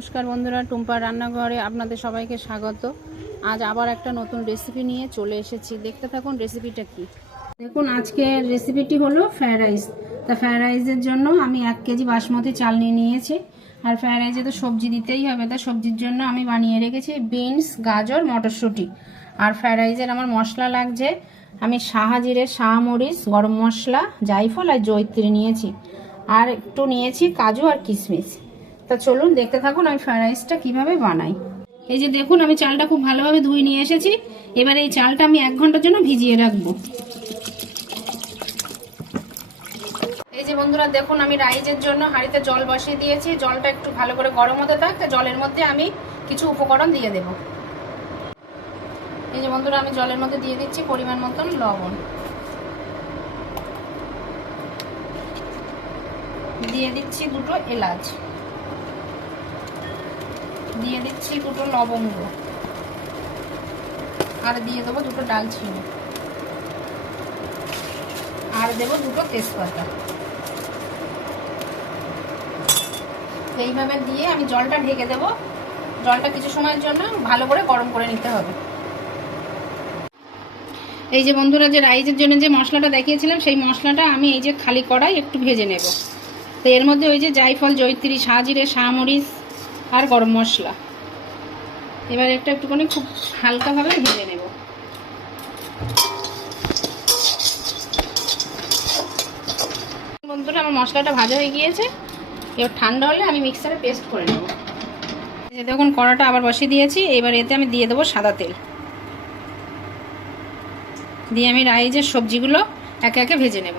নমস্কার বন্ধুরা টুম্পার রান্নাঘরে আপনাদের সবাইকে স্বাগত। আজ আবার একটা নতুন রেসিপি নিয়ে চলে এসেছি। দেখতে থাকুন রেসিপিটা কি। দেখুন, আজকের রেসিপিটি হলো ফ্রায়েড রাইস তা ফ্রায়েড রাইসের জন্য আমি এক কেজি বাসমতি চাল নিয়ে নিয়েছি। আর ফ্রায়েড রাইসে তো সবজি দিতেই হবে। তা সবজির জন্য আমি বানিয়ে রেখেছি বিনস গাজর, মটরশুঁটি। আর ফ্রায়েড রাইসের আমার মশলা লাগছে। আমি শাহাজিরের শাহমরিচ গরম মশলা জাইফল আর জৈত্রী নিয়েছি। আর একটু নিয়েছি কাজু আর কিশমিশ। তা চলুন দেখতে থাকুন আমি ফ্রাইড রাইসটা কীভাবে বানাই। এই যে দেখুন, আমি চালটা খুব ভালোভাবে ধুয়ে নিয়ে এসেছি। এবার এই চালটা আমি এক ঘণ্টার জন্য ভিজিয়ে রাখব। এই যে বন্ধুরা, দেখুন, আমি রাইসের জন্য হাঁড়িতে জল বসিয়ে দিয়েছি। জলটা একটু ভালো করে গরম হতে থাক জলের মধ্যে আমি কিছু উপকরণ দিয়ে দেব। এই যে বন্ধুরা, আমি জলের মধ্যে দিয়ে দিচ্ছি পরিমাণ মতন লবণ। দিয়ে দিচ্ছি দুটো এলাচ। দিয়ে দিচ্ছি দুটো লবঙ্গ। আর দিয়ে দেবো দুটো ডালচিনি। আর দেবো দুটো তেজপাতা। এইভাবে দিয়ে আমি জলটা ঢেকে দেবো। জলটা কিছু সময়ের জন্য ভালো করে গরম করে নিতে হবে। এই যে বন্ধুরা, যে রাইসের জন্য যে মশলাটা দেখিয়েছিলাম, সেই মশলাটা আমি এই যে খালি কড়াই একটু ভেজে নেব। তো এর মধ্যে ওই যে জাইফল জৈত্রী সাজিরে শাহমরিচ আর গরম মশলা। এবার একটা একটুখানি খুব হালকাভাবে ভেজে নেব। বন্ধুরা, আমার মশলাটা ভাজা হয়ে গিয়েছে। এবার ঠান্ডা হলে আমি মিক্সারে পেস্ট করে নেব। দেখুন, কড়াটা আবার বসিয়ে দিয়েছি। এবার এতে আমি দিয়ে দেবো সাদা তেল। দিয়ে আমি রাইজের সবজিগুলো একে একে ভেজে নেব।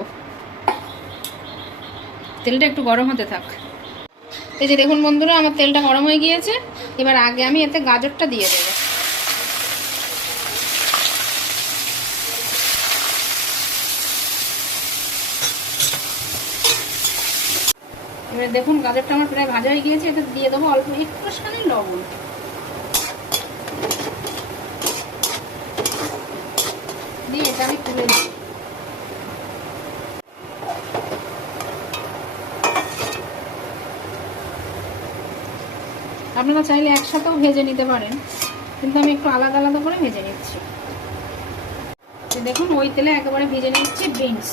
তেলটা একটু গরম হতে থাক। এই যে দেখুন বন্ধুরা, আমার তেলটা গরম হয়ে গিয়েছে। এবার আগে আমি এতে গাজরটা দিয়ে দেব। এবার দেখুন, গাজরটা আমার প্রায় ভাজা হয়ে গিয়েছে, এতে দিয়ে দেবো অল্প একটুখানি লবণ। দিয়ে এটা আমি তুলে নেব। আপনারা চাইলে একসাথেও ভেজে নিতে পারেন, কিন্তু আমি একটু আলাদা আলাদা করে ভেজে নিচ্ছি। দেখুন, ওই তেলে একেবারে ভেজে নিচ্ছি বিনস।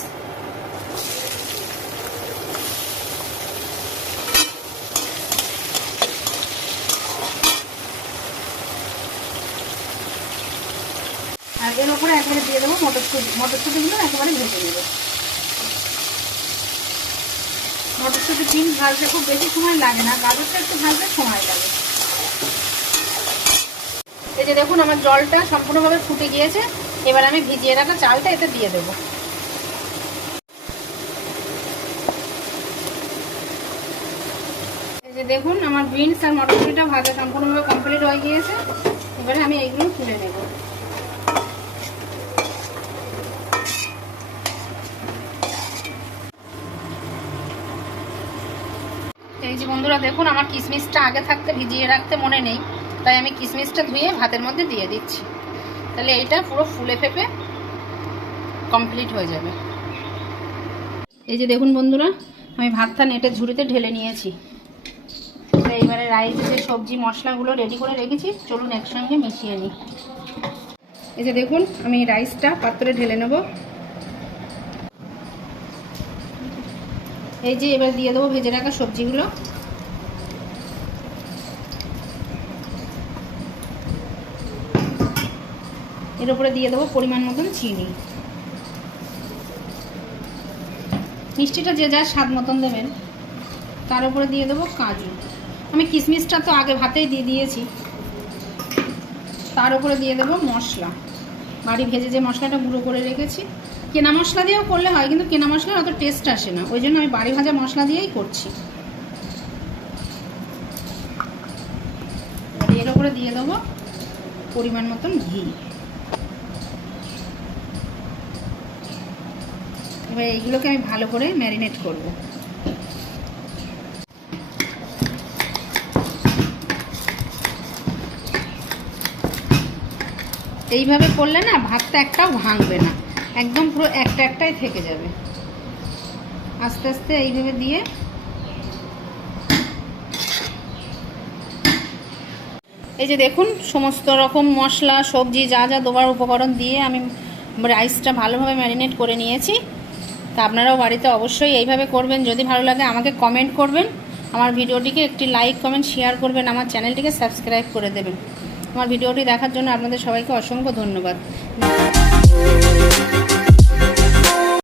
এর ওপরে একেবারে দিয়ে দেবো মটরশুটি, মটরশুটিগুলো একেবারে ভেজে নেব। মটরশুটি ডিম ভাজতে খুব বেশি সময় লাগে না, গাজরটা একটু ভাজতে সময় লাগে। এই যে দেখুন, আমার জলটা সম্পূর্ণভাবে ফুটে গিয়েছে। এবার আমি ভিজিয়ে রাখা চালটা এতে দিয়ে দেবো। যে দেখুন, আমার বিনস আর মটরশুটিটা ভাজা সম্পূর্ণভাবে কমপ্লিট হয়ে গিয়েছে। এবারে আমি এইগুলো তুলে নেব এই যে বন্ধুরা, দেখুন আমার কিশমিশটা আগে থাকতে ভিজিয়ে রাখতে মনে নেই, তাই আমি কিশমিশটা ধুয়ে ভাতের মধ্যে দিয়ে দিচ্ছি। তাহলে এইটা পুরো ফুলে ফেপে কমপ্লিট হয়ে যাবে। এই যে দেখুন বন্ধুরা, আমি ভাতটা নেটে ঝুড়িতে ঢেলে নিয়েছি। এইবারে রাইসে যে সবজি মশলাগুলো রেডি করে রেখেছি, চলুন একসঙ্গে মিশিয়ে নিই। এই যে দেখুন, আমি রাইসটা পাত্রে ঢেলে নেব। এই যে এবার দিয়ে দেবো ভেজে রাখা সবজিগুলো। এর উপরে দিয়ে দেবো পরিমাণ মতন চিনি। মিষ্টিটা যে যার স্বাদ মতন দেবেন, তার উপরে দিয়ে দেবো কাজু। আমি কিশমিশটা তো আগে ভাতেই দিয়ে দিয়েছি। তার উপরে দিয়ে দেবো মশলা। বাড়ি ভেজে যে মশলাটা গুঁড়ো করে রেখেছি, কেনা মশলা দিয়েও করলে হয়, কিন্তু কেনা মশলার অত টেস্ট আসে না। ওই জন্য আমি বাড়ি ভাজা মশলা দিয়েই করছি। এর উপরে দিয়ে দেবো পরিমাণ মতন ঘি। এবার এইগুলোকে আমি ভালো করে ম্যারিনেট করব। এইভাবে করলে না, ভাতটা একটাও ভাঙবে না। একদম পুরো একটা একটাই থেকে যাবে। আস্তে আস্তে এইভাবে দিয়ে এই যে দেখুন, সমস্ত রকম মশলা, সবজি, যা যা দেওয়ার উপকরণ দিয়ে আমি রাইসটা ভালোভাবে ম্যারিনেট করে নিয়েছি। তা আপনারাও বাড়িতে অবশ্যই এইভাবে করবেন। যদি ভালো লাগে আমাকে কমেন্ট করবেন। আমার ভিডিওটিকে একটি লাইক কমেন্ট শেয়ার করবেন। আমার চ্যানেলটিকে সাবস্ক্রাইব করে দেবেন। আমার ভিডিওটি দেখার জন্য আপনাদের সবাইকে অসংখ্য ধন্যবাদ।